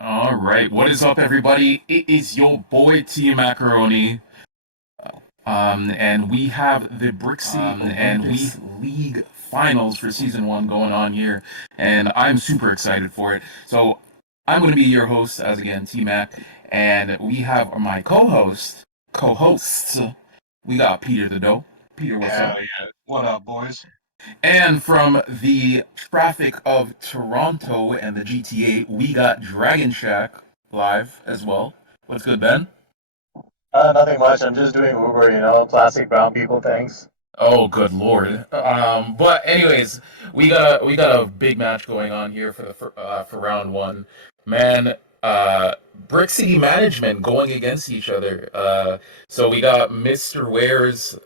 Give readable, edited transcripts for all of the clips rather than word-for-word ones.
All right, what is up, everybody? It is your boy T Macaroni, and we have the Brixie Olympus League finals for season one going on here, and I'm super excited for it. So I'm going to be your host, as again T Mac, and we have my co-hosts. We got Peter the Doe. Peter, what's Hell up? yeah. What up, boys? And from the traffic of Toronto and the GTA, we got Dragon Shack live as well. What's good, Ben? Nothing much. I'm just doing Uber, classic brown people things. Oh, good lord. But anyways, we got a big match going on here for round one. Man, uh, Brick City Management going against each other. So we got Mr. Wares,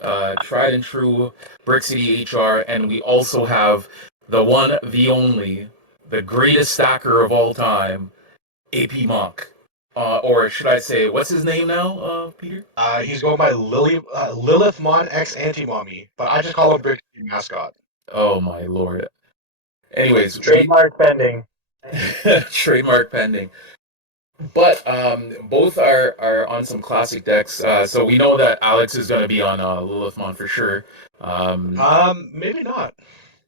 tried and true Brick City HR, and we also have the one, the only, the greatest stacker of all time, AP Monk. Or should I say, what's his name now, Peter? He's going by Lilithmon X-AntiMommy, but I just call him Brick Mascot. Oh my lord. Anyways, we Trademark pending. trademark pending. But both are on some classic decks. So we know that Alex is going to be on Lilithmon for sure. Um, Maybe not.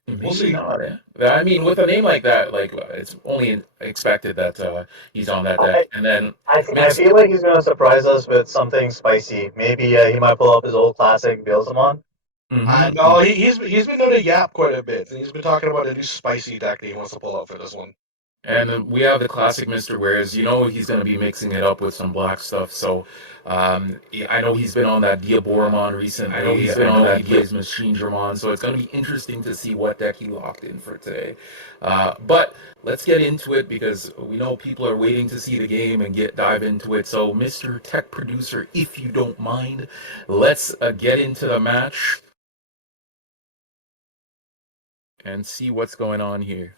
We'll Maybe see. not. I mean, with a name like that, it's only expected that he's on that deck. I, And then I Miss. feel like he's gonna surprise us with something spicy. Maybe he might pull up his old classic Beelzemon. No, he's been known to yap quite a bit, and he's been talking about a new spicy deck that he wants to pull out for this one. And then we have the classic Mr. Wares. You know he's going to be mixing it up with some black stuff. So I know he's been on that Diaboromon recently. I know he's been on that Blaze Machine Dramon. So it's going to be interesting to see what deck he locked in for today. But let's get into it because we know people are waiting to see the game and dive into it. So Mr. Tech Producer, if you don't mind, let's get into the match and see what's going on here.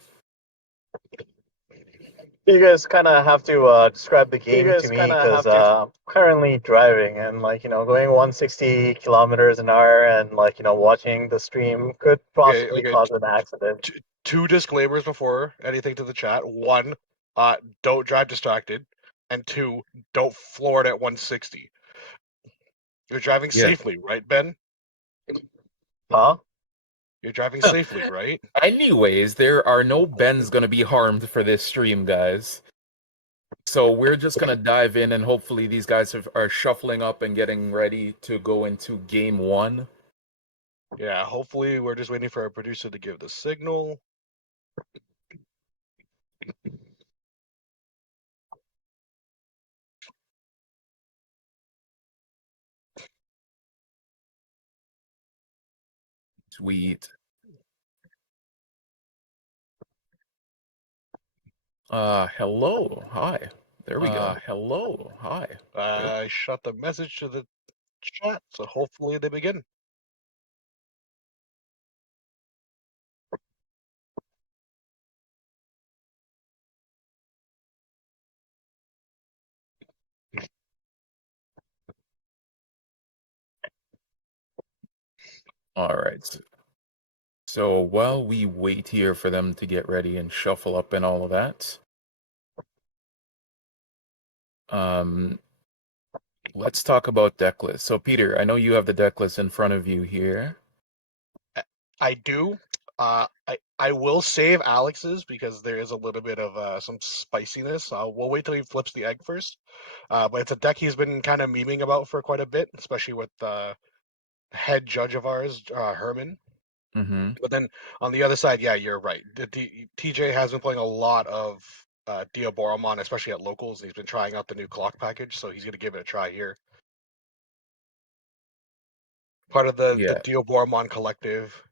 You guys kind of have to describe the game to me because I'm currently driving and going 160 kilometers an hour and watching the stream could possibly Okay. cause an accident. Two disclaimers before anything to the chat. One, don't drive distracted, and two, don't floor it at 160. You're driving Yeah. safely, right, Ben? Huh? You're driving safely, right? Anyways, there are no Bens gonna be harmed for this stream, guys. So we're just gonna dive in, and hopefully these guys are shuffling up and getting ready to go into game one. Yeah, hopefully we're just waiting for our producer to give the signal. Sweet. Hello. Hi. There we go. Hello. Hi. I shot the message to the chat, so hopefully they begin. All right. So while we wait here for them to get ready and shuffle up and all of that, let's talk about deck list. So Peter, I know you have the deck list in front of you here. I do. I will save Alex's because there is a little bit of some spiciness. We'll wait till he flips the egg first. But it's a deck he's been kind of memeing about for quite a bit, especially with the head judge of ours, Herman. Mm-hmm. But then on the other side, yeah, you're right. TJ has been playing a lot of Diaboromon, especially at locals. He's been trying out the new clock package, so he's going to give it a try here. Part of the Yeah. Diaboromon collective,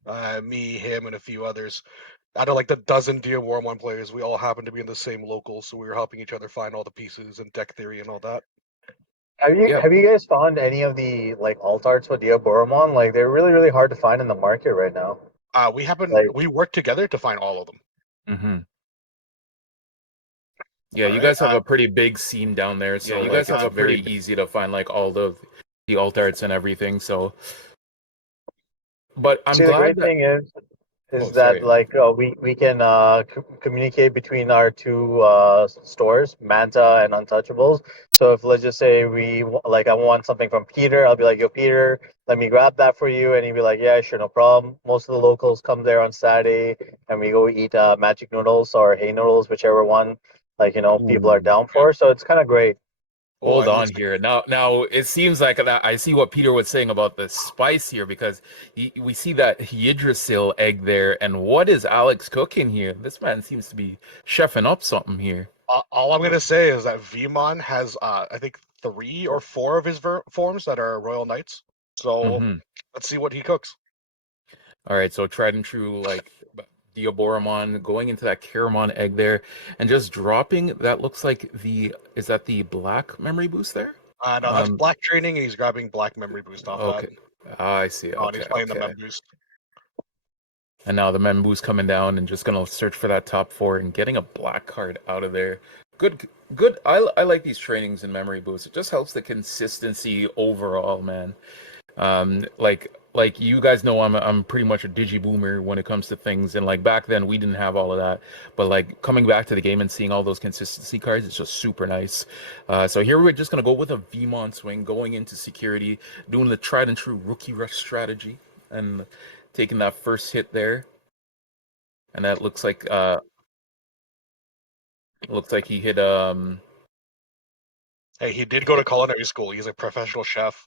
me, him, and a few others. Out of like the dozen Diaboromon players, we all happen to be in the same local, so we were helping each other find all the pieces and deck theory and all that. Yeah. Have you guys found any of the alt arts for Diaboromon? Like they're really hard to find in the market right now. We worked together to find all of them. Mm-hmm. Yeah, All you right. guys have a pretty big scene down there, so you guys have a very easy to find like all the alt arts and everything. So, but I'm See, the glad great that. thing is is that sorry. like we can communicate between our two stores, Manta and Untouchables. So if let's just say like I want something from Peter, I'll be like, yo, Peter, let me grab that for you, and he'd be like, yeah, sure, no problem. Most of the locals come there on Saturday, and we go eat magic noodles or hay noodles, whichever one people are Ooh. down for. So it's kind of great. Oh, Hold and on here. Now it seems like that I see what Peter was saying about the spice here because we see that Yggdrasil egg there, and what is Alex cooking here? This man seems to be chefing up something here. all I'm gonna say is that Vmon has I think 3 or 4 of his forms that are Royal Knights. So Hmm. let's see what he cooks. All right, so tried and true like Diaboromon going into that Caramon egg there, and just dropping that looks like is that the black memory boost there? No, that's black training, and he's grabbing black memory boost off that. Okay. Ah, I see. Oh, and he's Okay, playing the okay. mem boost. And now the Membu's coming down and just gonna search for that top four and getting a black card out of there. Good, good. I like these trainings in memory boost. It just helps the consistency overall, man. Like you guys know, I'm pretty much a digi boomer when it comes to things, and like back then we didn't have all of that. But like coming back to the game and seeing all those consistency cards, it's just super nice. So here we're just gonna go with a Vmon swing, going into security, doing the tried and true rookie rush strategy, and taking that first hit there. And that looks like he hit Hey, he did go to culinary school. He's a professional chef.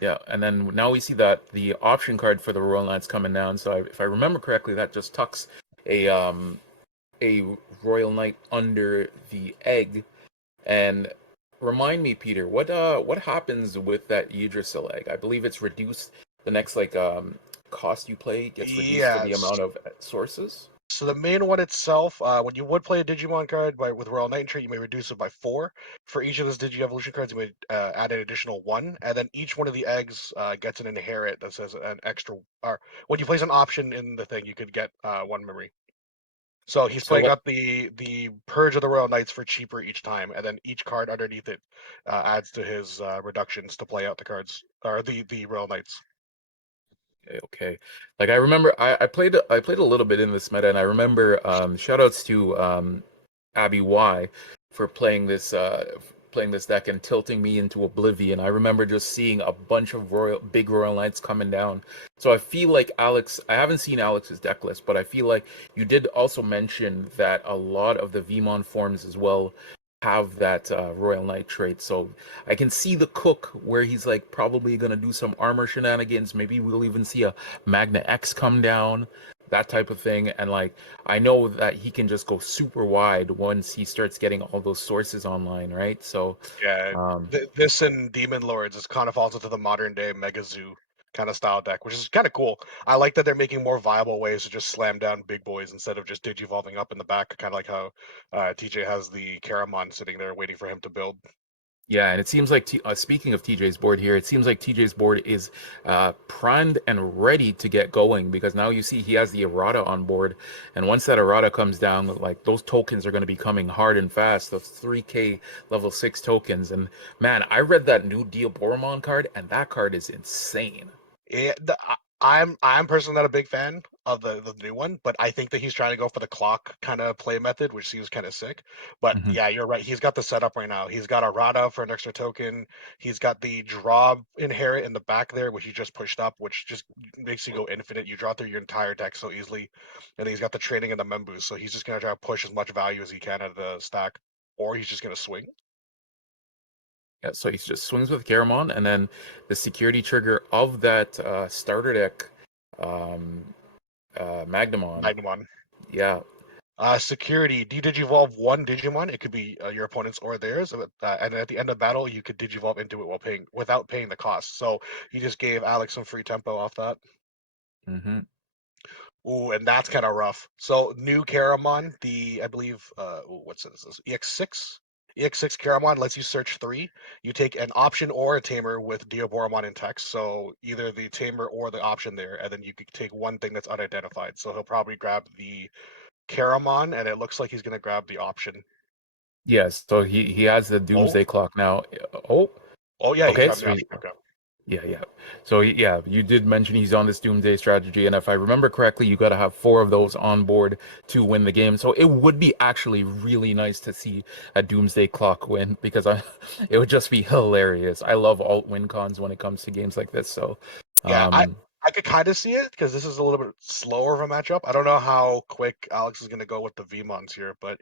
yeah, and then now we see that the option card for the Royal Knight's coming down. So if I remember correctly, that just tucks a um a Royal Knight under the egg. And remind me, Peter, what happens with that Yggdrasil egg? I believe it's reduced. The next cost you play gets reduced for the Yes. amount of sources. So the main one itself, when you would play a Digimon card with Royal Knight trait, you may reduce it by 4. For each of those Digi-Evolution cards, you may add an additional 1, and then each one of the eggs gets an inherit that says an extra. Or when you place an option in the thing, you could get 1 memory. So he's So playing let up the Purge of the Royal Knights for cheaper each time, and then each card underneath it adds to his reductions to play out the cards or the Royal Knights. Okay. Like I remember I played a little bit in this meta and I remember shout outs to Abby Y for playing this deck and tilting me into oblivion. I remember just seeing a bunch of big Royal Knights coming down. So I feel like I haven't seen Alex's deck list, but I feel like you did also mention that a lot of the Vmon forms as well have that Royal Knight trait. So I can see the cook where he's like probably gonna do some armor shenanigans. Maybe we'll even see a Magna X come down, that type of thing. And like I know that he can just go super wide once he starts getting all those sources online, right? So Yeah, um this and Demon Lords is kind of falls into the modern day Mega Zoo kind of style deck, which is kind of cool. I like that they're making more viable ways to just slam down big boys instead of just digivolving up in the back, kind of like how TJ has the Karamon sitting there waiting for him to build. yeah, and it seems like speaking of TJ's board here, it seems like TJ's board is primed and ready to get going because now you see he has the errata on board, and once that errata comes down, like those tokens are going to be coming hard and fast. Those 3K level 6 tokens, and man, I read that new Diaboromon card, and that card is insane. Yeah, I'm personally not a big fan of the new one, but I think that he's trying to go for the clock kind of play method, which seems kind of sick. But Mhm. yeah, you're right. He's got the setup right now. He's got a Rada for an extra token. He's got the draw inherit in the back there, which he just pushed up, which just makes you go infinite. You draw through your entire deck so easily. And then he's got the training and the Membus, so he's just gonna try to push as much value as he can out of the stack, or he's just gonna swing. Yeah, so he just swings with Garamon, and then the security trigger of that starter deck, um, Magnamon. Magnamon. Yeah. Security. Do you digivolve one Digimon? It could be your opponent's or theirs, and at the end of battle, you could digivolve into it without paying the cost. So you just gave Alex some free tempo off that. Hmm. Ooh, and that's kind of rough. So new Karamon, I believe, what's this? EX6. EX6 Karamon lets you search 3. You take an option or a tamer with Diaboromon in text. So either the tamer or the option there, and then you could take one thing that's unidentified. So he'll probably grab the Karamon, and it looks like he's gonna grab the option. Yes, so he has the Oh, doomsday clock now. Oh, oh yeah, he's okay, grabbing the so option. Okay. Yeah. So yeah, you did mention he's on this Doomsday strategy, and if I remember correctly, you got to have 4 of those on board to win the game. So it would be actually really nice to see a Doomsday Clock win because it would just be hilarious. I love alt win cons when it comes to games like this. So, Yeah, I um, I could kind of see it because this is a little bit slower of a matchup. I don't know how quick Alex is going to go with the VMons here, but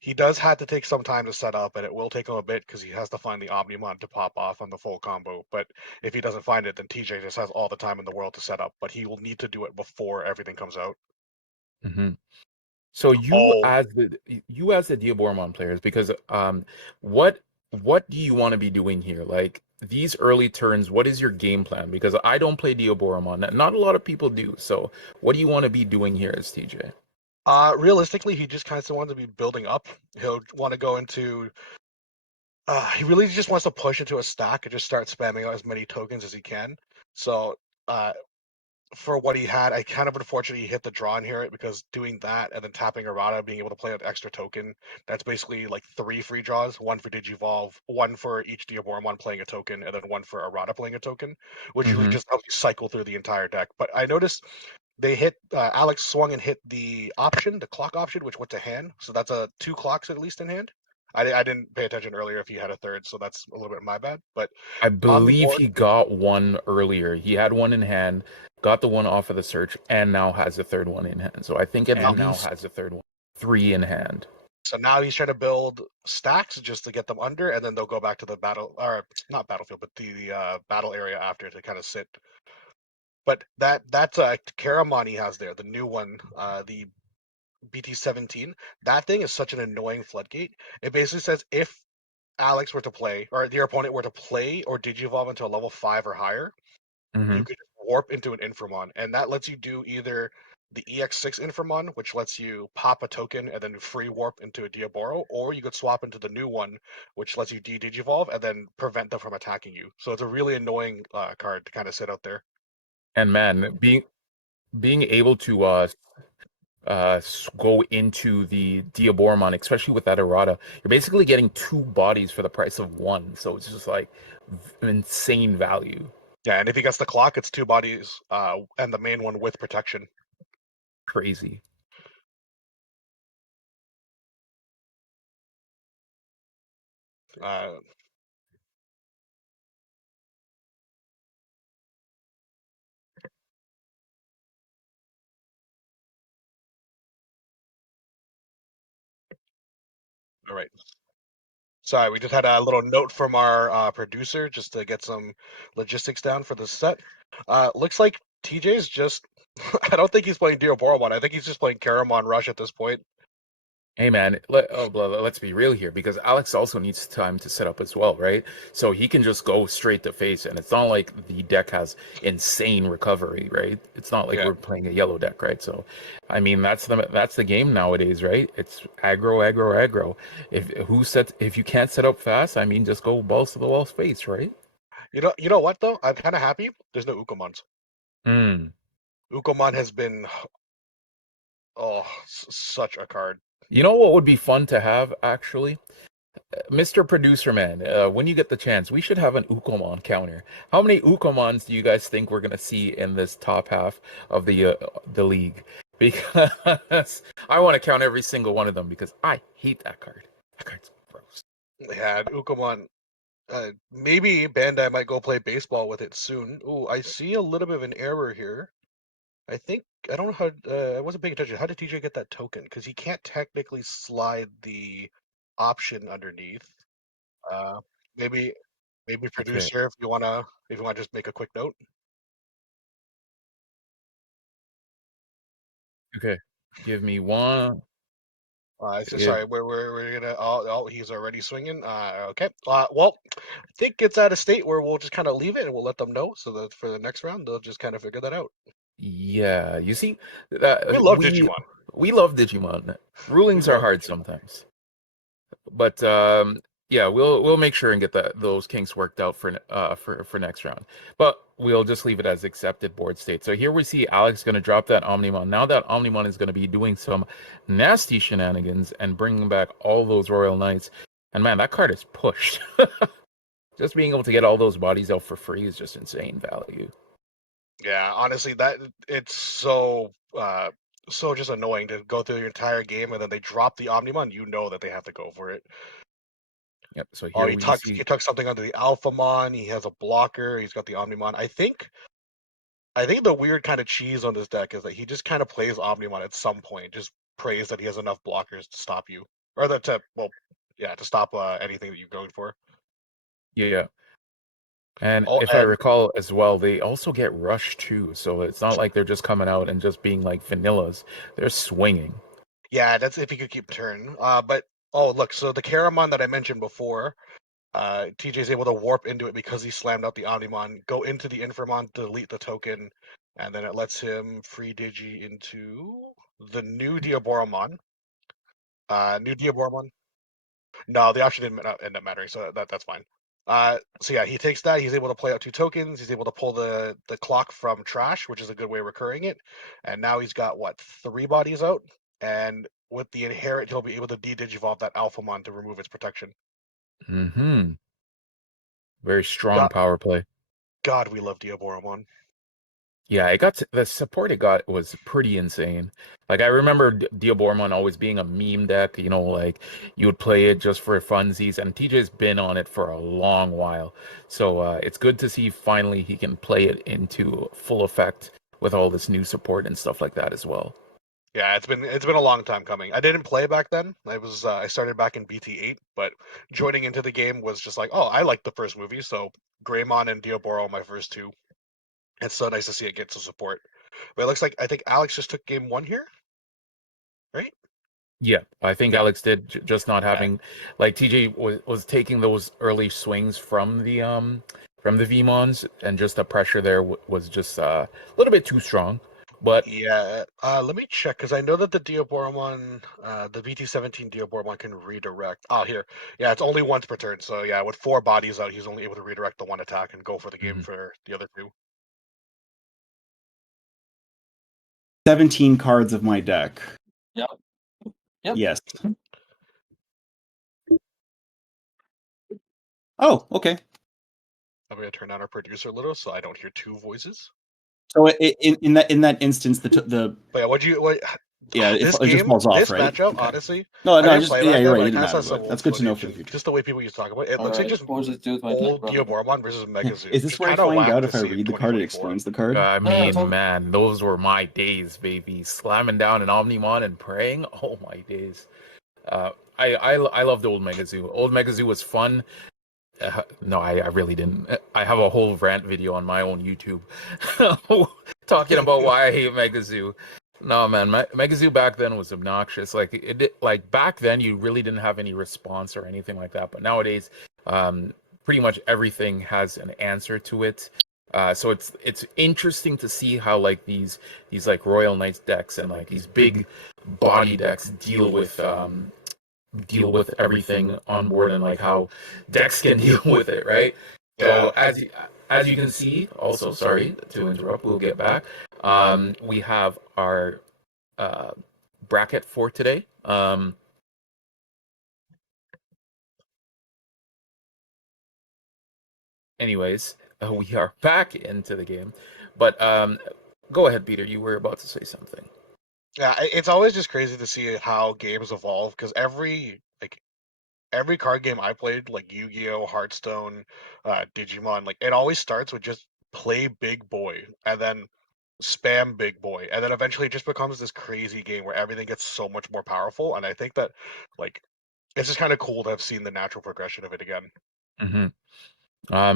he does have to take some time to set up, and it will take him a bit because he has to find the Omnimon to pop off on the full combo. But if he doesn't find it, then TJ just has all the time in the world to set up, but he will need to do it before everything comes out. mhm. So Oh, you as the Diaboromon players, because what what do you want to be doing here? Like these early turns, what is your game plan? Because I don't play Diaboromon. Not a lot of people do. So what do you want to be doing here as TJ? realistically, he just kind of wants to be building up. He'll want to go into. He really just wants to push into a stack and just start spamming out as many tokens as he can. So, uh, for what he had, I kind of unfortunately hit the draw in here because doing that and then tapping Errata, being able to play an extra token, that's basically like 3 free draws, one for Digivolve, one for each Diaboromon playing a token, and then one for Errata playing a token, which really Mm-hmm. just helps you cycle through the entire deck. But I noticed they hit Alex swung and hit the option, the clock option, which went to hand. So that's 2 clocks at least in hand. I didn't pay attention earlier if he had a third, so that's a little bit my bad. But I on the believe board, he got one earlier. He had one in hand, got the one off of the search, and now has the third one in hand. So I think at and least has the third one, 3 in hand. so now he's trying to build stacks just to get them under, and then they'll go back to the battle, or not battlefield, but the battle area after to kind of sit. But that's Karamon he has there, the new one, the BT-17. That thing is such an annoying floodgate. It basically says if Alex were to play, or your opponent were to play or digivolve into a level 5 or higher, Mm-hmm. you could warp into an Inframon, and that lets you do either the EX6 Inframon, which lets you pop a token and then free warp into a Diaboro, or you could swap into the new one, which lets you digivolve and then prevent them from attacking you. So it's a really annoying card to kind of sit out there. And man, being able to go into the Diaboromon, especially with that errata, you're basically getting 2 bodies for the price of one. So it's just like insane value. Yeah, and if he gets the clock, it's 2 bodies, and the main one with protection. Crazy. Uh, all right. Sorry, we just had a little note from our producer just to get some logistics down for the set. Looks like TJ's just. I don't think he's playing Diaboromon. I think he's just playing Karamon Rush at this point. Hey man, let's be real here because Alex also needs time to set up as well, right? So he can just go straight to face, and it's not like the deck has insane recovery, right? It's not like Yeah. we're playing a yellow deck, right? So, I mean that's the game nowadays, right? It's aggro. If you can't set up fast, I mean just go balls to the wall space, right? You know what though? I'm kind of happy. There's no Ukomons. Hmm. Ukomon has been such a card. You know what would be fun to have actually? Mr. Producer Man, when you get the chance, we should have an Ukomon counter. How many Ukomons do you guys think we're gonna see in this top half of the league? Because I want to count every single one of them because I hate that card. That card's gross. Yeah, Ukomon. Maybe Bandai might go play baseball with it soon. Ooh, I see a little bit of an error here. I think I don't know how. I wasn't paying attention. How did TJ get that token? Because he can't technically slide the option underneath. Uh, maybe, maybe Okay, producer, if you wanna just make a quick note. okay. Give me one. Give. Sorry, we're gonna. Oh, he's already swinging. Okay. Well, I think it's at a state where we'll just kind of leave it and we'll let them know so that for the next round they'll just kind of figure that out. Yeah, you see, We that love Digimon. we love Digimon. We Rulings are love hard Digimon. sometimes. But yeah, we'll make sure and get those kinks worked out for next round. But we'll just leave it as accepted board state. So here we see Alex going to drop that Omnimon. Now that Omnimon is going to be doing some nasty shenanigans and bringing back all those Royal Knights. And man, that card is pushed. Just being able to get all those bodies out for free is just insane value. Yeah, honestly, that it's so just annoying to go through your entire game and then they drop the Omnimon. You know that they have to go for it. Yep. So Oh, here we see. he tucks something under the Alphamon. He has a blocker. He's got the Omnimon. I think the weird kind of cheese on this deck is that he just kind of plays Omnimon at some point. Just prays that he has enough blockers to stop you, or that to to stop anything that you're going for. Yeah. And Oh, if I recall as well, they also get rushed too. So it's not like they're just coming out and just being like vanillas. They're swinging. yeah, that's if he could keep turn. But oh look, so the Karamon that I mentioned before, TJ's able to warp into it because he slammed out the Omnimon, go into the Infamon, delete the token, and then it lets him free Digi into the new Diaboromon. New Diaboromon. No, the option didn't end up mattering, so that's fine. So yeah, he takes that. He's able to play out 2 tokens. He's able to pull the clock from trash, which is a good way of recurring it. And now he's got what 3 bodies out, and with the inherit, he'll be able to de-digivolve that Alphamon to remove its protection. Mm-hmm. Very strong God, power play. God, we love Diaboromon. Yeah, it got the support it got was pretty insane. Like I remember Diaboromon always being a meme deck, like you would play it just for funsies, and TJ's been on it for a long while. So it's good to see finally he can play it into full effect with all this new support and stuff like that as well. Yeah, it's been a long time coming. I didn't play back then. I started back in BT8, but joining into the game was just like, oh, I like the first movie, so Greymon and Diaboro are my first 2. It's so nice to see it get some support. But it looks like I think Alex just took game 1 here, right? Yeah, I think Yeah, Alex did just not yeah, having like TJ was taking those early swings from the VMons, and just the pressure there was just a little bit too strong. But yeah. Let me check because I know that the Diaboromon, the VT17 Diaboromon can redirect. Oh, here, yeah, it's only once per turn. So yeah, with 4 bodies out, he's only able to redirect the 1 attack and go for the game mhm. for the other 2. 17 cards of my deck. Yep. Yep. Yes. Oh, okay. I'm gonna turn on our producer a little so I don't hear 2 voices. So in that instance, the But yeah, yeah, this it just game, falls off, this right? matchup, Okay. honestly, No, I no, didn't just play yeah, back you're then, right. but It I didn't kind of saw matter, some but old that's good to know footage for the and future. just the way people used to talk about it. It All looks like right, just what was it do with my deck, old brother? Diaboromon versus Megazu. Is this Just where I kind of find whack out to if I see in read the card, it 2024. explains the card? I Yeah, mean, totally. man, those were my days, baby. Slamming down an Omnimon and praying. Oh my days. I loved Old Megazoo. Old Megazoo was fun. No, I really didn't. I have a whole rant video on my own YouTube talking about why I hate Megazoo. No, man, Megazoo back then was obnoxious. Like like back then, you really didn't have any response or anything like that. But nowadays, um, pretty much everything has an answer to it. So it's interesting to see how like these like Royal Knights decks and like these big body decks deal with everything on board, and like how decks can deal with it, right? So Yeah. as you can see, also sorry to interrupt, we'll get back. We have our uh, bracket for today. Anyways, we are back into the game, but go ahead, Peter. You were about to say something. Yeah, it's always just crazy to see how games evolve because every card game I played, like Yu-Gi-Oh, Hearthstone, Digimon, like it always starts with just play big boy and then spam big boy, and then eventually it just becomes this crazy game where everything gets so much more powerful. And I think that like it's just kind of cool to have seen the natural progression of it again. Mm-hmm.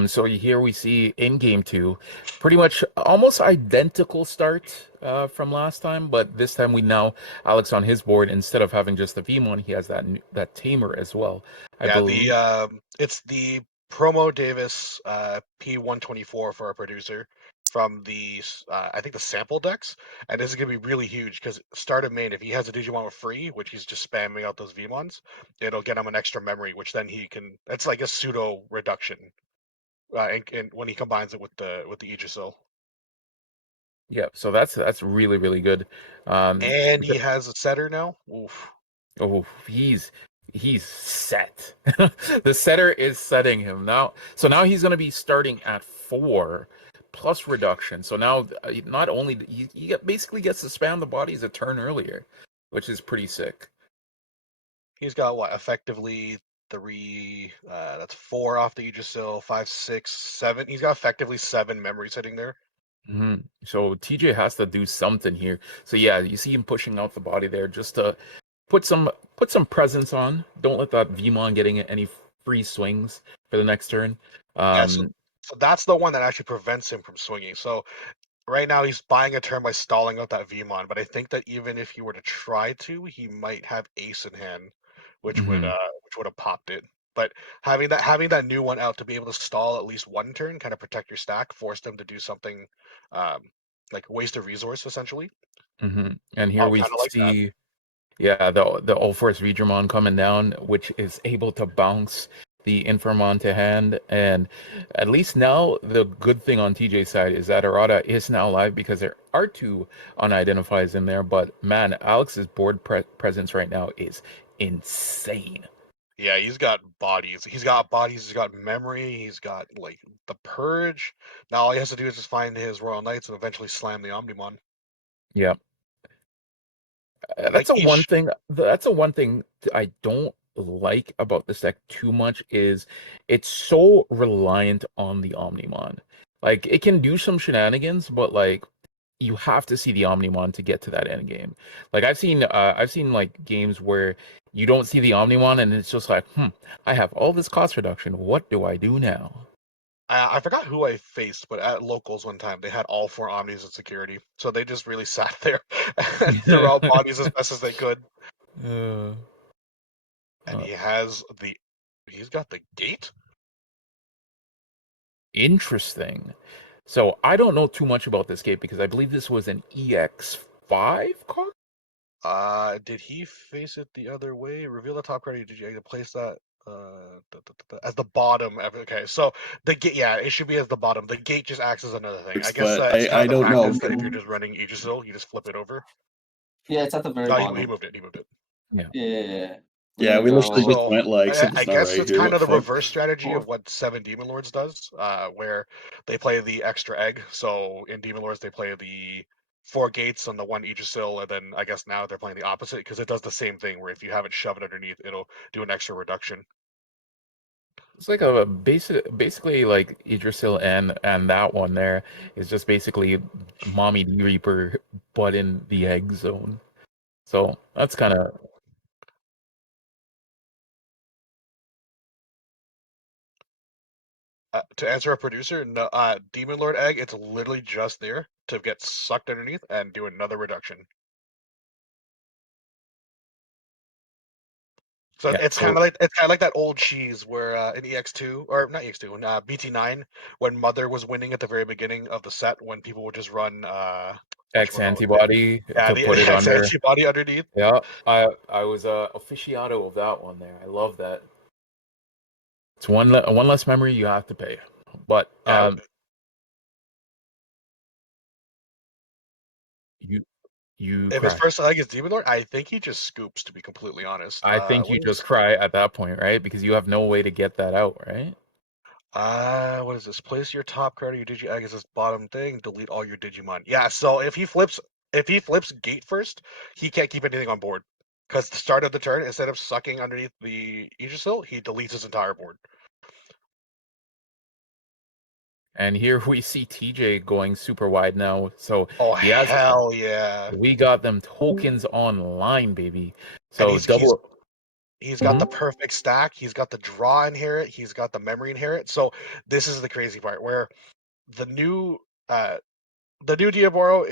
So here we see in game 2, pretty much almost identical start from last time, but this time we now Alex on his board, instead of having just the Vmon, he has that Tamer as well. I Yeah, believe. it's the Promo Davis P124 for our producer from I think the sample decks, and this is gonna be really huge because start of main, if he has a Digimon with free, which he's just spamming out those Vmons, it'll get him an extra memory, which then he can. It's like a pseudo reduction, and when he combines it with the Aegisil. Yeah, so that's really really good. And he Because, has a setter now. Oof. oh, he's he's set. The setter is setting him now. So now he's going to be starting at 4 plus reduction. So now not only basically gets to spam the bodies a turn earlier, which is pretty sick. He's got what, effectively 3, that's 4 off the Aegisil, 5, 6, 7. He's got effectively 7 memories sitting there. So TJ has to do something here. So yeah, you see him pushing out the body there just to put some presence on. Don't let that Vmon getting any free swings for the next turn. Yeah, so that's the one that actually prevents him from swinging. So right now he's buying a turn by stalling out that Vmon, but I think that even if he were to try to, he might have ace in hand, which would have popped it. But having that new one out to be able to stall at least one turn, kind of protect your stack, forced him to do something like waste a resource essentially. And here I'll we kind of like that. see, yeah, the All-Force Vidramon coming down, which is able to bounce the Infamon to hand. And at least now, the good thing on TJ's side is that Arata is now live because there are 2 unidentifies in there. But man, Alex's board presence right now is insane. Yeah, he's got bodies. He's got bodies. He's got memory. He's got like the purge. Now all he has to do is just find his Royal Knights and eventually slam the Omnimon. Yeah. Like That's a one each thing. That's a one thing I don't like about this deck too much is it's so reliant on the Omnimon. Like it can do some shenanigans, but like you have to see the Omnimon to get to that end game. Like I've seen like games where you don't see the Omnimon and it's just like, I have all this cost reduction. What do I do now? I forgot who I faced, but at locals one time they had all 4 Omnis in security, so they just really sat there and threw out bodies as best as they could. Uh, And uh, he's got the gate. Interesting. So I don't know too much about this gate because I believe this was an EX5 card. Did he face it the other way? Reveal the top card. Did you place that as the bottom? Okay, so the gate, yeah, it should be as the bottom. The gate just acts as another thing. I guess But it's kind I of the don't know. practice that if you're just running Aegisil, you just flip it over. Yeah, it's at the very No, bottom. he moved it. He moved it. Yeah. Yeah. Yeah, we literally just So went like I something's not guess right it's here. kind What of the the fuck? reverse strategy of what 7 Demon Lords does, where they play the extra egg. So in Demon Lords they play the 4 gates on the 1 Aegisil, and then I guess now they're playing the opposite because it does the same thing. Where if you have it shoved underneath, it'll do an extra reduction. It's like a basically like Idrisil and that one there is just basically Mommy Reaper, but in the egg zone. So that's kind of To answer a producer, no, Demon Lord egg, it's literally just there to get sucked underneath and do another reduction. So yeah. it's kind So of like that old cheese where in EX2 or not EX2 in BT9 when Mother was winning at the very beginning of the set when people would just run X whatchamacallit, antibody yeah, to the put it X under. antibody underneath. Yeah, I was a aficionado of that one there. I love that. It's one less memory you have to pay, but Yeah, you you if his cry. first leg is Demon Lord, I think he just scoops. To be completely honest, I think you just cry at that point, right? Because you have no way to get that out, right? what is this? Place your top card of your Digi-Egg as this bottom thing. Delete all your Digimon. Yeah, so if he flips Gate first, he can't keep anything on board. Because the start of the turn, instead of sucking underneath the Aegisil, he deletes his entire board. And here we see TJ going super wide now. So Oh he has hell yeah! we got them tokens online, baby. And So double he's got the perfect stack. He's got the draw inherit. He's got the memory inherit. So this is the crazy part where the new uh Diaboro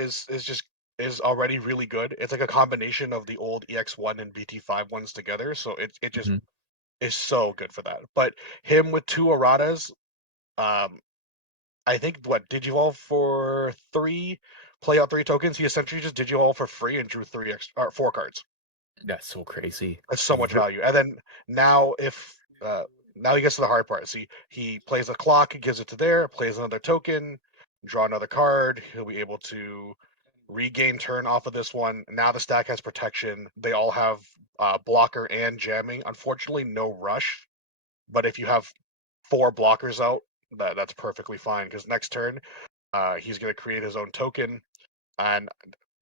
is already really good. It's like a combination of the old EX1 and BT5 ones together. So it just Mhm. is so good for that. But him with 2 erratas, um, I think what Digivolve for 3, play out 3 tokens. He essentially just Digivolve for free and drew 4 cards. That's so crazy. That's so much value. And then now if now he gets to the hard part. See, he plays a clock, gives it to there, plays another token, draw another card. He'll be able to regain turn off of this one. Now the stack has protection. They all have blocker and jamming. Unfortunately, no rush. But if you have 4 blockers out, that's perfectly fine. Because next turn, he's going to create his own token. And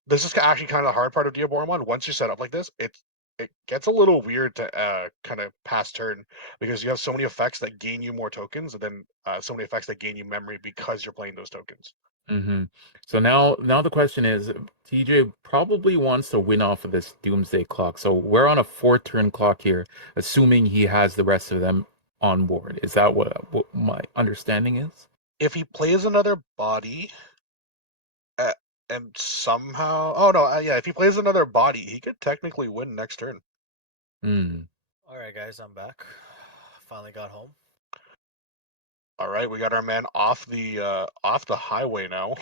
this is actually kind of the hard part of Diaboro. Once you set up like this, it gets a little weird to kind of pass turn because you have so many effects that gain you more tokens, and then so many effects that gain you memory because you're playing those tokens. Mm-hmm. So now the question is, TJ probably wants to win off of this Doomsday Clock. So we're on a 4-turn clock here, assuming he has the rest of them on board. Is that what my understanding is? If he plays another body, and somehow, oh no, yeah, if he plays another body, he could technically win next turn. Hmm. All right, guys, I'm back. Finally got home. All right, we got our man off the highway now.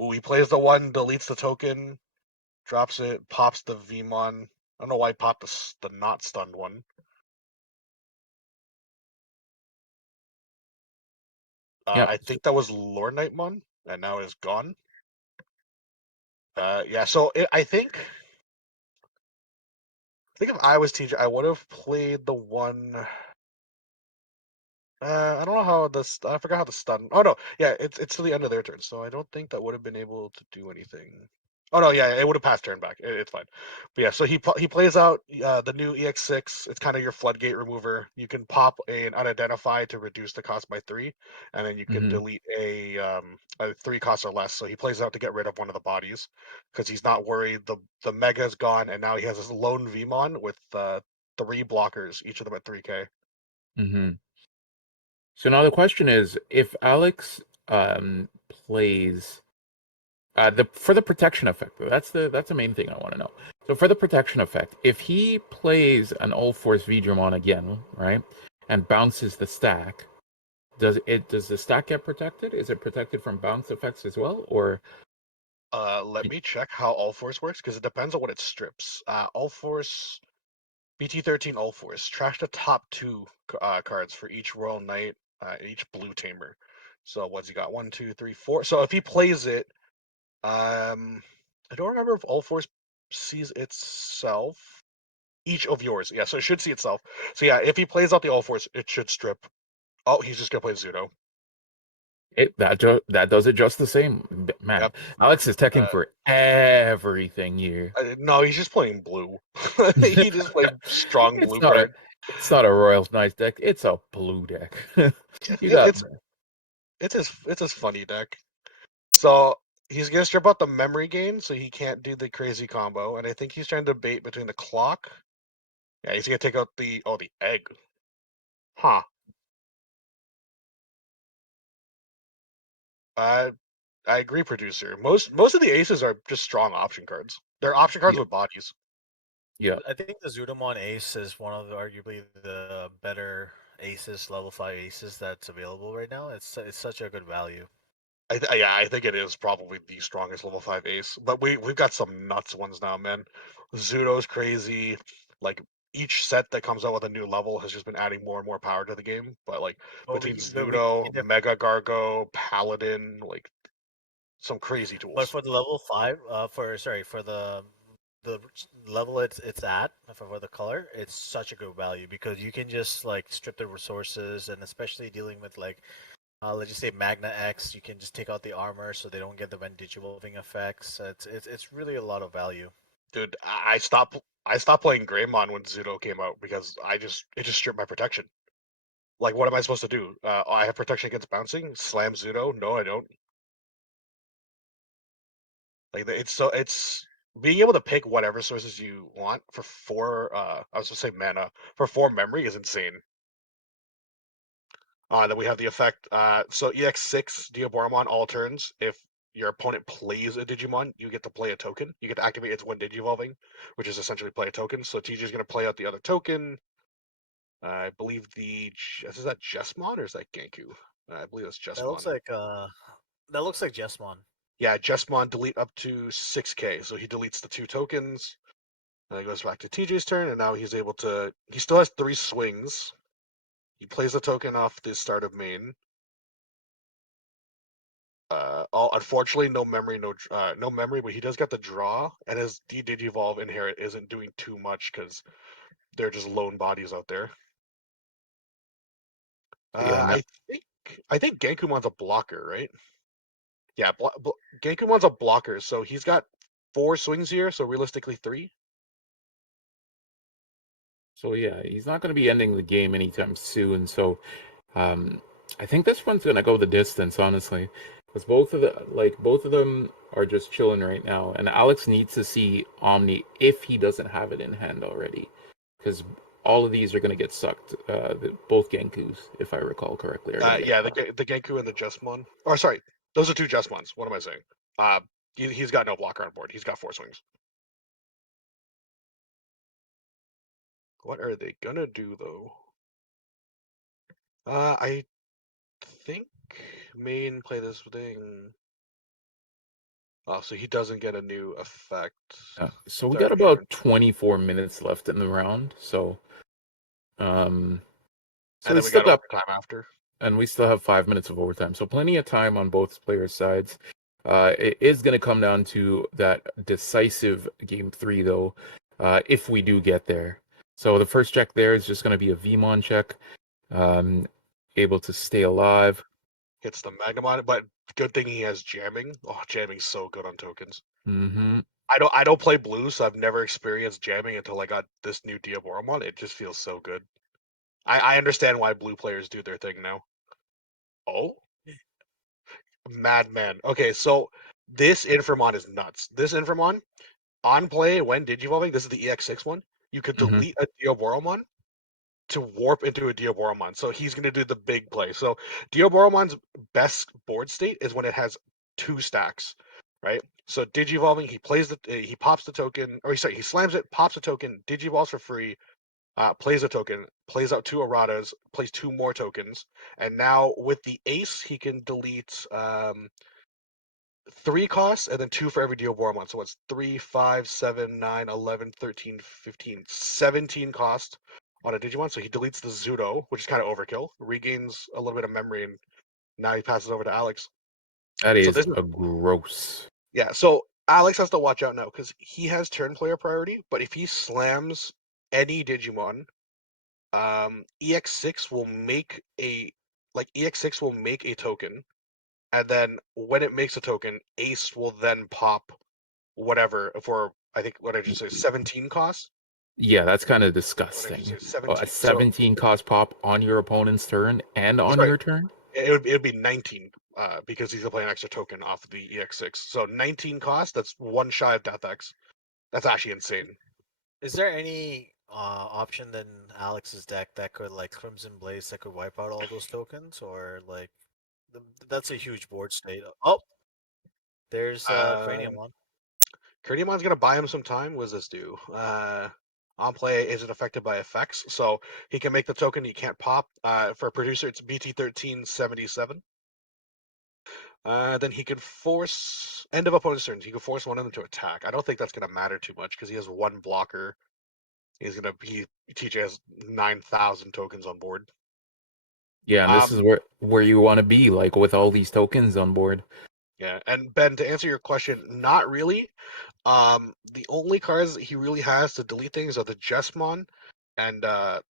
Ooh, he plays the one, deletes the token, drops it, pops the Vmon. I don't know why he popped the not stunned one. Yeah. I think that was Lord Nightmon, and now it's gone. Yeah, so I think if I was TJ, I would have played the one. I don't know how this. I forgot how the stun. Oh no, yeah, it's to the end of their turn, so I don't think that would have been able to do anything. Oh no, yeah, it would have passed turn back. It's fine. But yeah, so he plays out the new EX6. It's kind of your floodgate remover. You can pop an unidentified to reduce the cost by 3, and then you can Mm-hmm. delete a 3 cost or less. So he plays out to get rid of one of the bodies because he's not worried. The mega is gone, and now he has this lone Vmon with 3 blockers, each of them at 3K. Mm-hmm. So now the question is, if Alex plays for the protection effect, that's the main thing I want to know. So for the protection effect, if he plays an All Force Vidramon again, right, and bounces the stack, does the stack get protected? Is it protected from bounce effects as well, or? Let me check how All Force works because it depends on what it strips. All Force BT13 All Force trash the top 2 cards for each Royal Knight, each Blue Tamer. So what's he got? 1, 2, 3, 4. So if he plays it, I don't remember if All Force sees itself. Each of yours, yeah. So it should see itself. So yeah, if he plays out the All Force, it should strip. Oh, he's just gonna play Zudo. That does it just the same, man. Yep. Alex is teching for everything here. No, he's just playing blue. He just played strong It's blue not a card. it's not a Royals Knights deck. It's a blue deck. You It, got it's it's his funny deck. So he's gonna strip out the memory gain, so he can't do the crazy combo. And I think he's trying to debate between the clock. Yeah, he's gonna take out the egg. Huh. I I agree, producer. Most of the aces are just strong option cards. They're option cards yeah, with bodies. yeah. I think the Zudamon Ace is one of arguably the better aces, level 5 aces that's available right now. It's such a good value. Yeah, I think it is probably the strongest level 5 ace. But we've got some nuts ones now, man. Zudo's crazy. Like each set that comes out with a new level has just been adding more and more power to the game. But like But between we Zudo, need to, Mega Gargo, Paladin, like some crazy but tools. for the level 5, for the level it's at for the color, it's such a good value because you can just like strip the resources, and especially dealing with like let's just say Magna X, you can just take out the armor so they don't get the Vintage Evolving effects. It's really a lot of value. Dude, I stopped playing Greymon when Zudo came out because it just stripped my protection. Like what am I supposed to do? I have protection against bouncing? Slam Zudo? No, I don't. Like it's being able to pick whatever sources you want for 4 I was gonna say mana for 4 memory is insane. Then we have the effect so EX6 Diaboromon all turns. If your opponent plays a Digimon, you get to play a token. You get to activate its one Digivolving, which is essentially play a token. So TJ's gonna play out the other token. I believe is that Jesmon or is that Genku? I believe that's Jesmon. That looks like Jesmon. Yeah, Jesmon delete up to 6K. So he deletes the 2 tokens. And it goes back to TJ's turn, and now he's able to. He still has 3 swings. He plays the token off the start of main. Unfortunately, no memory, no memory, but he does get the draw, and his Digivolve inherit isn't doing too much because they're just lone bodies out there. Yeah, I think Genkumon's a blocker, right? Yeah, Genkumon's a blocker, so he's got 4 swings here, so realistically 3. so yeah, he's not going to be ending the game anytime soon. So um, I think this one's going to go the distance, honestly, because both of them are just chilling right now, and Alex needs to see Omni if he doesn't have it in hand already, because all of these are going to get sucked. Both Genkus, if I recall correctly, are going to get Yeah, sucked. the Genku and the Justmon. Or sorry, those are 2 Justmons. What am I saying? He's got no blocker on board. He's got 4 swings. What are they gonna do though? I think main play this thing. Oh, so he doesn't get a new effect. So we got Starting about turn. 24 minutes left in the round. Um, so And we then we still got got overtime after. and we still have 5 minutes of overtime, so plenty of time on both players' sides. It is going to come down to that decisive game 3, though, if we do get there. So the first check there is just going to be a Vmon check, um, able to stay alive. Hits the Magnamon, but good thing he has jamming. Oh, jamming's so good on tokens. Mm-hmm. I don't play blue, so I've never experienced jamming until I got this new Diaboro. It just feels so good. I understand why blue players do their thing now. Oh, Madman. Okay, so this Infamon is nuts. This Infamon on play when Digivolving, this is the EX6 one. You could Mm-hmm. delete a Diaboromon to warp into a Diaboromon. So he's going to do the big play. So Diaboromon's best board state is when it has 2 stacks, right? So Digivolving, he pops the token, or sorry, he slams it, pops a token, Digivolves for free, plays a token, plays out 2 erratas, plays 2 more tokens, and now with the ace, he can delete 3 costs and then 2 for every Diaboromon. So it's 3, 5, 7, 9, 11, 13, 15, 17 cost on a Digimon. So he deletes the Zudo, which is kind of overkill, regains a little bit of memory, and now he passes over to Alex. That So is this is, a gross. yeah, so Alex has to watch out now because he has turn player priority, but if he slams any Digimon, EX6 will make a token, and then when it makes a token, Ace will then pop whatever for I think what did I just say 17 cost? Yeah, that's kind of What did I just disgusting. say A 17? So 17 cost pop on your opponent's turn and on sorry, your turn? it would be 19 because he's gonna play an extra token off of the EX6. So 19 cost. That's one shy of Death X. That's actually insane. Is there any option in Alex's deck that could like Crimson Blaze that could wipe out all those tokens, or like that's a huge board state. Oh, there's Cranium one. Craniumon's gonna buy him some time. What does this do? On play isn't affected by effects, so he can make the token. He can't pop. For a producer, it's BT1377. Then he can force end of opponent's turn. He can force one of them to attack. I don't think that's gonna matter too much because he has 1 blocker. TJ has 9,000 tokens on board. Yeah, and this is where you want to be, like with all these tokens on board. Yeah, and Ben, to answer your question, not really. The only cards that he really has to delete things are the Jesmon, and I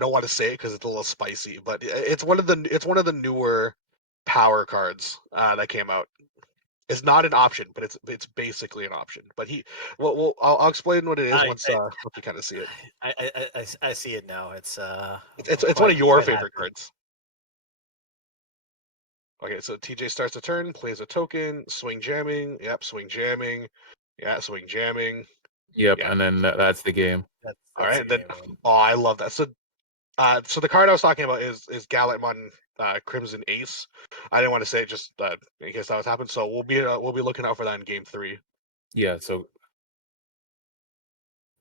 don't want to say it because it's a little spicy, but it's one of the newer power cards that came out. It's not an option, but it's basically an option. But I'll explain what it is I once you kind of see it. I see it now. It's It's one of I'm your quite favorite happy. cards. Okay, so TJ starts a turn, plays a token, swing jamming. Yep, swing jamming. Yeah, swing jamming. Yep, Yeah. and then that's the game. All That's right. the Then, game. oh, I love that. So the card I was talking about is Gallantmon Crimson Ace. I didn't want to say it just in case that was happened. So we'll be looking out for that in game 3. Yeah, so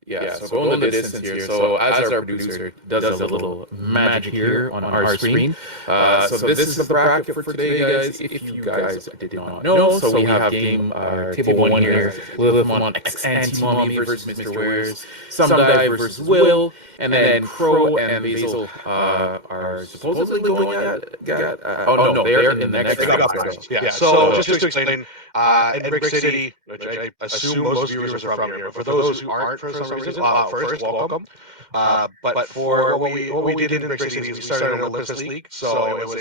Yeah, so going the distance here. So as our producer does a little magic here on our screen. So this is the bracket for today, guys. If you guys did not know, so we have game table 1 here. Lilithmon X-AntiMommy versus Mr.Wares. Some Guy versus Will. And then Crow and Basil are supposedly going at... oh, no, they're in the next They got round. finals. Yeah. So just to explain, in Brick City, which I assume most viewers are from here, but for those who aren't for some reason, first welcome. But for what we did in Brick City is we started an Olympos League. So it was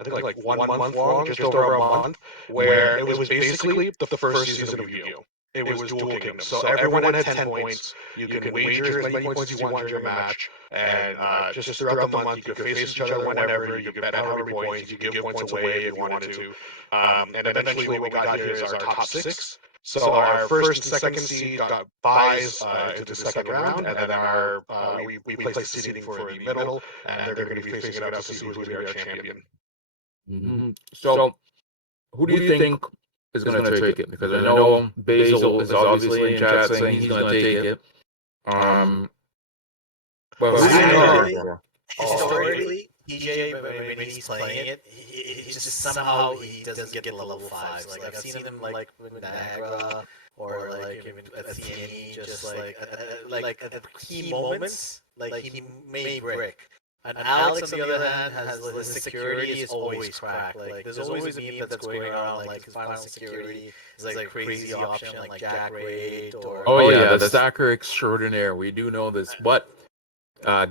I think like 1 month long, just over a month, where it was basically the first season of Yu-Gi-Oh! It was Dual Kingdoms. So everyone had 10 points. You can wager as many points as you want during a match, and just throughout the month, you could face each other whenever. You could bet however many points. You could give points away if you wanted to. And eventually, what we got here is our top 6. So our first and second seed got buys into the second round, and then our we placed the seeding for the middle, and they're going to be facing it out to see who's going to be our champion. So, who do you think is going to take it? Because I know Basil is obviously in chat saying he's going to take it. But who do you think? Historically, TJ, when he's playing it, he just somehow he doesn't get level 5s. Like I've seen him like with Magna or like even at CNE, just like at the key moments, like he may break. And Alex, on the other hand, has his security is always cracked. Like there's always a meme that's going around like his final security is like a crazy option like Jack Raid or Oh yeah, the stacker extraordinaire. We do know this, but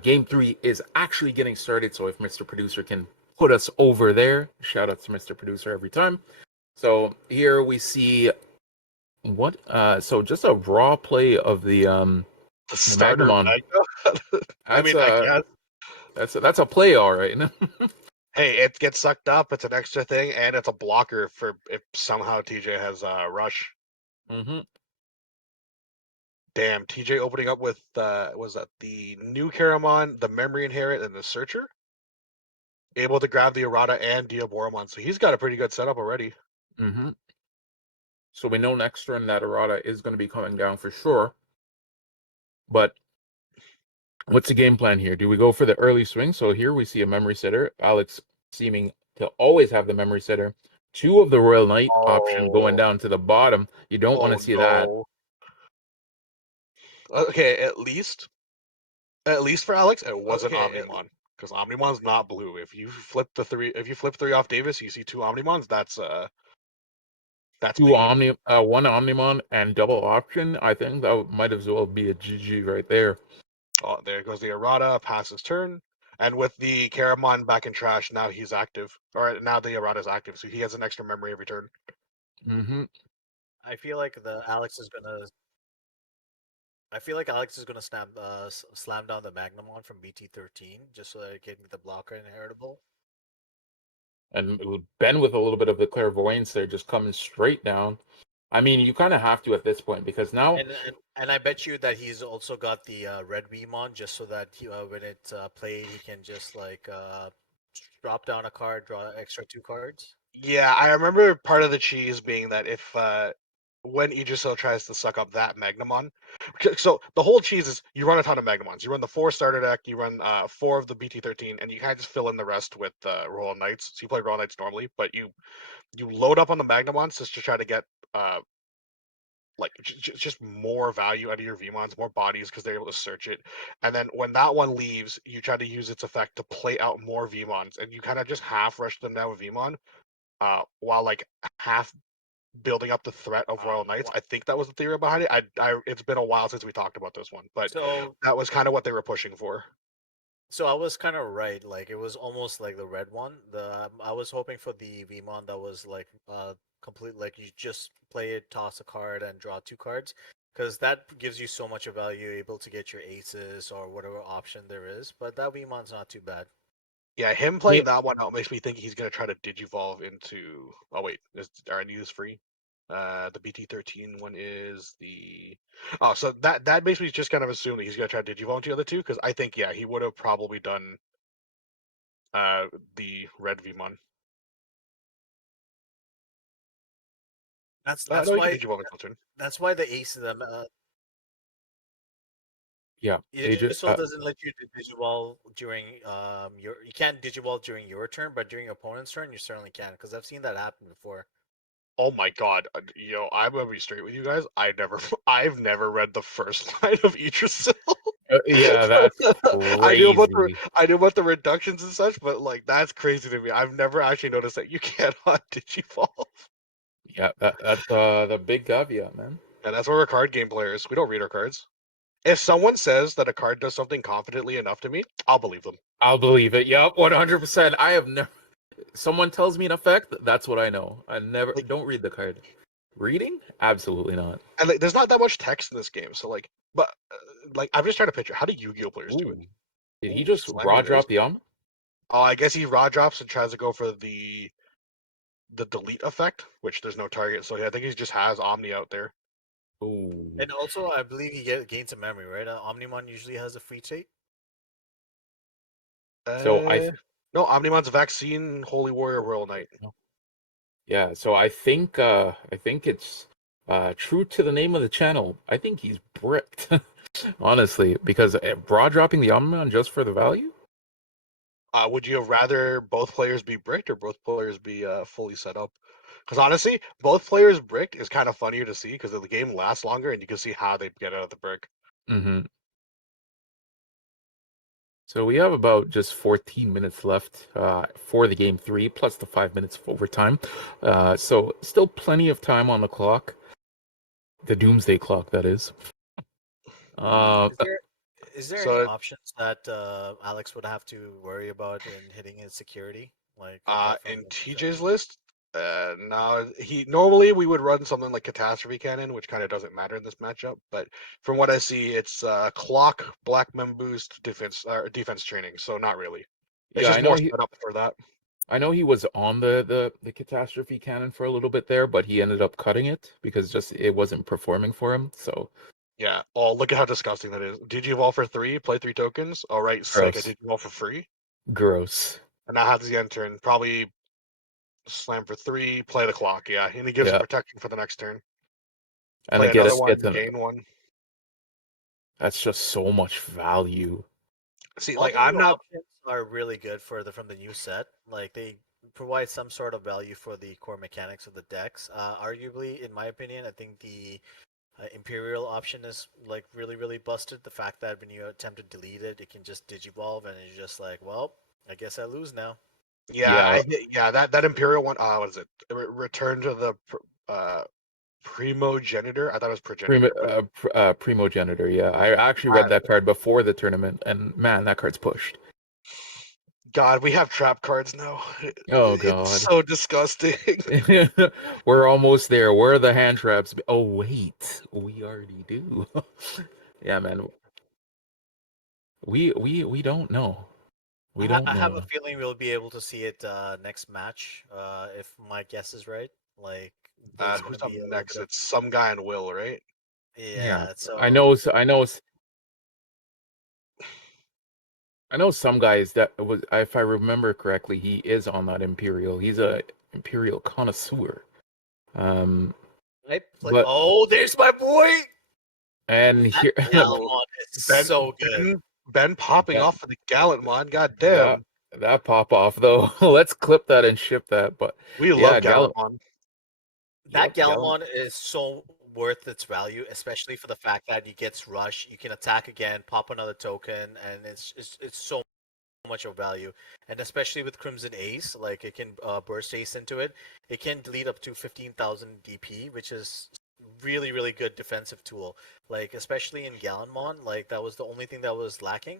game 3 is actually getting started. So if Mr. Producer can put us over there, shout out to Mr. Producer every time. So here we see what? So just a raw play of the starter Magnamon. I mean, I guess. That's a play, all right. Hey, it gets sucked up. It's an extra thing, and it's a blocker for if somehow TJ has rush. Mm-hmm. Damn, TJ opening up with was that the new Caramon, the Memory Inherit, and the Searcher? Able to grab the Errata and Diaboro, so he's got a pretty good setup already. Mm-hmm. So we know next turn that Errata is going to be coming down for sure. But what's the game plan here? Do we go for the early swing? So here we see a memory setter. Alex seeming to always have the memory setter. 2 of the Royal Knight option going down to the bottom. You don't want to see that. Okay, at least for Alex, it wasn't Omnimon. Because Omnimon's not blue. If you flip 3 off Davis, you see 2 Omnimons, that's one Omnimon and double option. I think that might as well be a GG right there. Oh, there goes the Errata, passes turn. And with the Caramon back in trash, now he's active. Or now the Errata's active, so he has an extra memory every turn. Mm-hmm. I feel like Alex is gonna slam down the Magnamon from BT13 just so that it can get the blocker inheritable. And Ben with a little bit of the clairvoyance there, just coming straight down. I mean, you kind of have to at this point because now. And I bet you that he's also got the red Weemon just so that when it's played, he can just like drop down a card, draw extra 2 cards. Yeah, I remember part of the cheese being that if when Aegisil tries to suck up that Magnamon, so the whole cheese is you run a ton of Magnamons. You run the 4 starter deck, you run 4 of the BT13, and you kind of just fill in the rest with Royal Knights. So you play Royal Knights normally, but you load up on the Magnamons just to try to get like just more value out of your Vmons, more bodies because they're able to search it. And then when that one leaves, you try to use its effect to play out more Vmons, and you kind of just half rush them down with Vmon. While like half building up the threat of Royal Knights. I think that was the theory behind it. It's been a while since we talked about this one, but that was kind of what they were pushing for. So I was kind of right. Like it was almost like the red one. I was hoping for the Vmon that was like complete. Like you just play it, toss a card, and draw 2 cards, because that gives you so much of value, able to get your aces or whatever option there is. But that Vemon's not too bad. Yeah, him playing that one out makes me think he's gonna try to digivolve into. Oh wait, are any is free? The BT13 one is the. Oh, so that makes me just kind of assume that he's gonna try to digivolve into the other 2, because I think he would have probably done the red Vmon. That's no, why. Digivolve until turn. That's why the ace Yeah, This one doesn't let you digivol during your. You can't digivol during your turn, but during your opponent's turn, you certainly can. Because I've seen that happen before. Oh my god, I'm gonna be straight with you guys. I've never read the first line of Yggdrasil. yeah, that's I knew about the crazy. I knew about the reductions and such, but like that's crazy to me. I've never actually noticed that you cannot digivolve. Yeah, that's the big caveat, man. And that's why we're card game players. We don't read our cards. If someone says that a card does something confidently enough to me, I'll believe them. I'll believe it. Yep, 100%. I have never. Someone tells me an effect, that's what I know. I never Like, don't read the card. Reading? Absolutely not. and like, there's not that much text in this game, so like, but like, I'm just trying to picture how do Yu-Gi-Oh players do it? Ooh. Did he Ooh, just slamming raw the dice. drop the Om? Oh, I guess he raw drops and tries to go for the delete effect, which there's no target. So yeah, I think he just has Omni out there. Ooh. And also, I believe he gains a memory, right? Omnimon usually has a free state. So No, Omnimon's Vaccine, Holy Warrior, Royal Knight. yeah, so I think it's true to the name of the channel. I think he's bricked. Honestly, because raw dropping the Omniman just for the value? Would you rather both players be bricked or both players be fully set up? Because honestly, both players bricked is kind of funnier to see because the game lasts longer and you can see how they get out of the brick. Mm-hmm. So we have about just 14 minutes left for the game 3, plus the 5 minutes of overtime. So still plenty of time on the clock. The doomsday clock, that is. Is there any So options that Alex would have to worry about in hitting his security, like apart from in the TJ's list, no, normally we would run something like Catastrophe Cannon, which kind of doesn't matter in this matchup. But from what I see, it's clock, Black Mem boost, defense training. So not really. It's Yeah, just more set up for that. I know he was on the catastrophe cannon for a little bit there, but he ended up cutting it because just it wasn't performing for him. So Yeah. Oh, look at how disgusting that is. Did you evolve for 3? Play 3 tokens. All right, sick. I gross, did evolve for free. gross. And now how does he end turn? Probably slam for 3. Play the clock. Yeah, and he gives him Yeah, protection for the next turn. and I Play get another it. one. Gain 1. That's just so much value. See, all like the I'm new not. options are really good for from the new set. Like they provide some sort of value for the core mechanics of the decks. Arguably, in my opinion, I think the Imperial option is like really busted. The fact that when you attempt to delete it, it can just digivolve, and you're just like, well, I guess I lose now. Yeah, Yeah, that Imperial one. What is it? Return to the primogenitor. I thought it was progenitor. But primogenitor. Yeah, I actually read uh, that card before the tournament, and man, that card's pushed. God, we have trap cards now. Oh It's god. so disgusting. We're almost there. Where are the hand traps? Oh wait, we already do. Yeah, man. We don't know. We don't I have a know. feeling we'll be able to see it next match, if my guess is right. Like there's Who's gonna up be a little next? bit of It's some guy in Will, right? Yeah, yeah. I So know. I know some guys that was, if I remember correctly, he is on that Imperial. He's a Imperial connoisseur. Um, I play. but Oh, there's my boy. and That here, Galamon is Ben so good. Ben popping that off for the Gallantmon. God that damn. that pop off though. Let's clip that and ship that. But We love yeah, Gallup. Gallantmon. That Yep, Gallup. Galamon is so worth its value, especially for the fact that he gets rush. You can attack again, pop another token, and it's so much of value. And especially with Crimson Ace, like it can burst Ace into it. It can delete up to 15,000 DP, which is really good defensive tool. Like especially in Galanmon, like that was the only thing that was lacking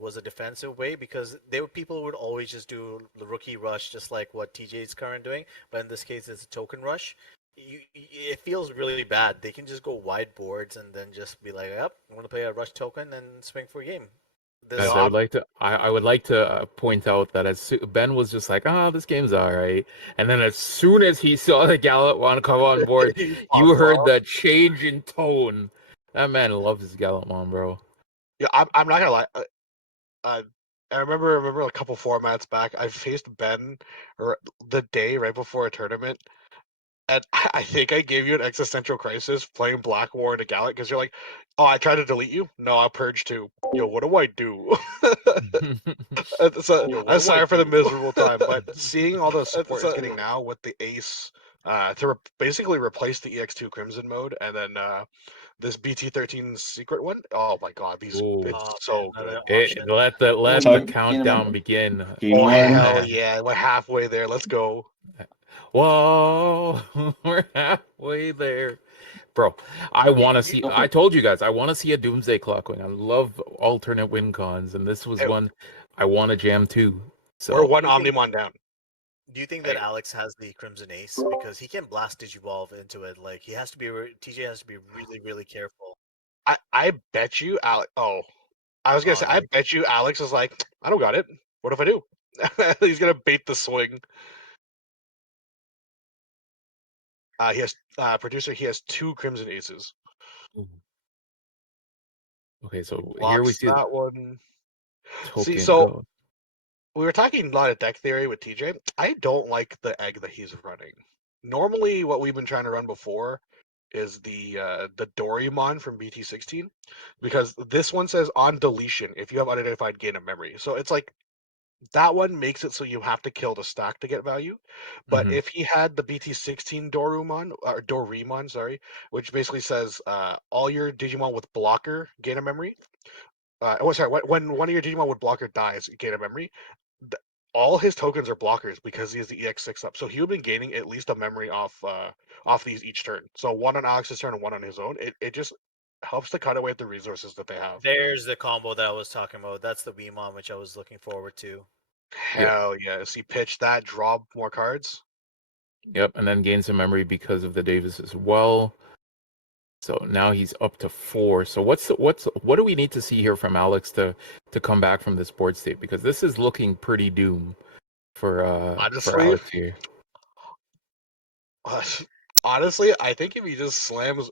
was a defensive way because there were people who would always just do the rookie rush just like what TJ's current doing, but in this case it's a token rush. It feels really bad. They can just go wide boards and then just be like, "Yep, I'm gonna play a rush token and swing for a game." You This know, Guys, I would like to point out that Ben was just like, oh, this game's all right. And then as soon as he saw the Gallup one come on board, he you pops heard off. the change in tone. That man loves his Gallantmon, bro. Yeah, I'm not gonna lie. Uh, I remember a couple formats back. I faced Ben the day right before a tournament, And I think I gave you an existential crisis playing Black War in a Gallic because you're like, oh, I tried to delete you. No, I'll purge too. Yo, what do I do? So Yo, what I'm do I sorry for the do? miserable time, but seeing all the support it's getting now with the Ace, to basically replace the EX2 Crimson mode, and then this BT13 secret one. Oh my god, these Ooh. it's Oh, so man, another good. option. Let the Tug- countdown begin. Game Oh one. hell yeah, we're halfway there. Let's go. Whoa, we're halfway there. Bro, I want to see. I told you guys, I want to see a Doomsday Clock going. I love alternate win cons, and this was Hey, one I want to jam too. we're So one Omnimon down. Do you think that Hey. Alex has the Crimson Ace because he can blast Digivolve into it? Like he has to be. TJ has to be really, really careful. I bet you Alex. Oh, I was gonna say I bet you Alex is like, I don't got it. What if I do? He's gonna bait the swing. He has producer. He has 2 Crimson Aces. okay, so here we Blocks see the that one. See, token so go. we were talking a lot of deck theory with TJ. I don't like the egg that he's running. Normally, what we've been trying to run before is the Dorymon from BT16, because this one says on deletion if you have unidentified gain of memory. So it's like that one makes it so you have to kill the stack to get value. But Mhm. if he had the BT16 Dorumon or Dorimon, sorry, which basically says all your Digimon with blocker gain a memory. Sorry, when one of your Digimon with blocker dies, gain a memory. All his tokens are blockers because he has the EX6 up. So he would have been gaining at least a memory off these each turn. So one on Alex's turn and one on his own. It just helps to cut away the resources that they have. There's the combo that I was talking about. That's the Weemon which I was looking forward to. Hell yes. He pitched that, draw more cards. Yep, and then gain some memory because of the Davis as well. So now he's up to 4. So what do we need to see here from Alex to come back from this board state? Because this is looking pretty doom for Honestly, Alex here. honestly, I think if he just slams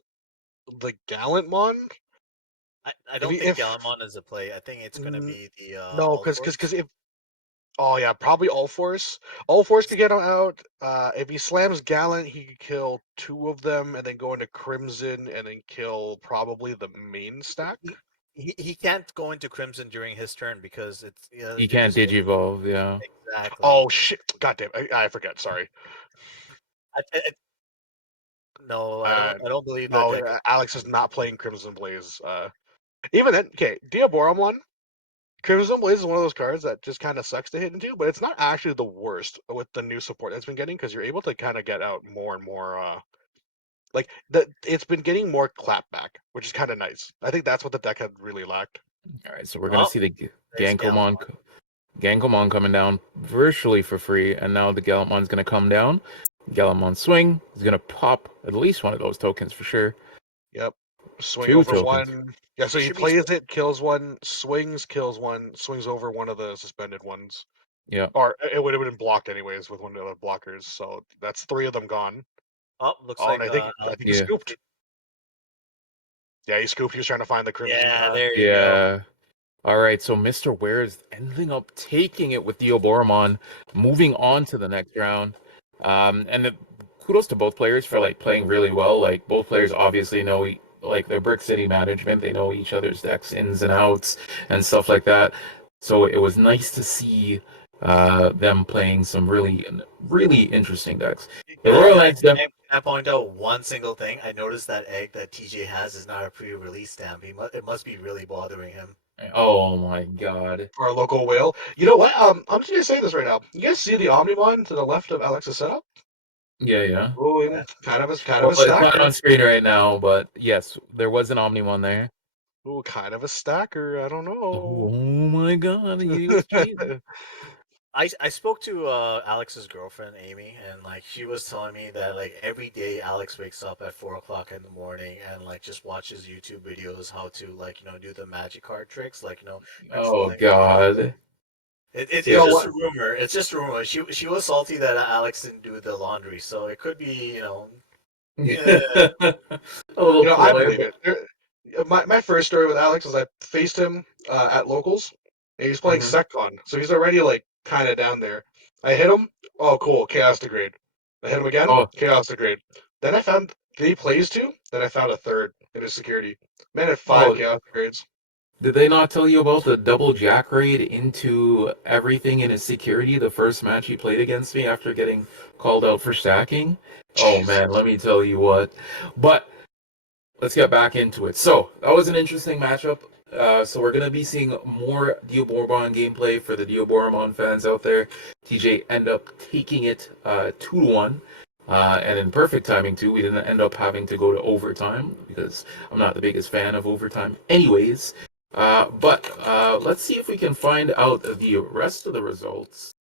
the Gallantmon, I don't think Gallimon is a play. I think it's gonna N- be the no, All because Force. if oh yeah, probably All Force. All Force could get him out. If he slams Gallant, he could kill 2 of them and then go into Crimson and then kill probably the main stack. He can't go into Crimson during his turn because it's He can't digivolve, yeah. Exactly. Oh shit! God damn, I forget. Sorry. No, I don't believe that No, deck. Alex is not playing Crimson Blaze. Even then, okay, Diaboro one. Crimson Blaze is one of those cards that just kind of sucks to hit into, but it's not actually the worst with the new support that's been getting because you're able to kind of get out more and more. Like it's been getting more clapback, which is kind of nice. I think that's what the deck had really lacked. All right, so we're gonna see the there's Gankomon coming down virtually for free, and now the Gallantmon's gonna come down. Gallantmon swing is gonna pop at least one of those tokens for sure. Yep. Swing 2 over tokens. one. Yeah, so He he should be plays it, kills one, swings, kills one, swings over one of the suspended ones. Yeah. Or it would have been blocked anyways with one of the blockers. So that's 3 of them gone. looks Oh, like and I think Alex. he scooped. Yeah, he scooped. He was trying to find the Crimson. Yeah, there you go. Yeah. All right, so Mr.Wares ending up taking it with Diaboromon, moving on to the next round. Kudos to both players for like playing really well. Like both players obviously know like their Brick City management. They know each other's decks ins and outs and stuff like that. So it was nice to see them playing some really interesting decks. The Royal Knights. Can I point out one single thing? I noticed that egg that TJ has is not a pre-release stamp. It must be really bothering him. Oh my god. Our local whale. You know what? I'm just gonna say this right now. You guys see the Omnimon to the left of Alex's setup? Yeah. Oh, kind of a Well, it's not stacker. on screen right now, but yes, there was an Omni-Mon there. Ooh, kind of a stacker. I don't know. Oh my god, he was cheating. I spoke to Alex's girlfriend Amy, and like she was telling me that like every day Alex wakes up at 4 o'clock in the morning and like just watches YouTube videos how to like do the magic card tricks, like Oh god. It's You know just what? a rumor. It's just a rumor. She was salty that Alex didn't do the laundry, so it could be A little You know, I ploy, believe it. My first story with Alex is I faced him at locals, and he's playing Mhm. SecCon, so he's already like kind of down there. I hit him. Oh, cool, chaos degrade. I hit him again. Oh. Chaos upgrade. Then I found he plays 2. Then I found a 3rd in his security. Man had 5 Oh. chaos upgrades. Did they not tell you about the double jack raid into everything in his security the first match he played against me after getting called out for stacking? Oh Jeez. man, let me tell you what. But let's get back into it. So that was an interesting matchup. So we're gonna be seeing more Diaboro gameplay for the Diaboro fans out there. TJ end up taking it 2-1. And in perfect timing too. We didn't end up having to go to overtime because I'm not the biggest fan of overtime anyways. But let's see if we can find out the rest of the results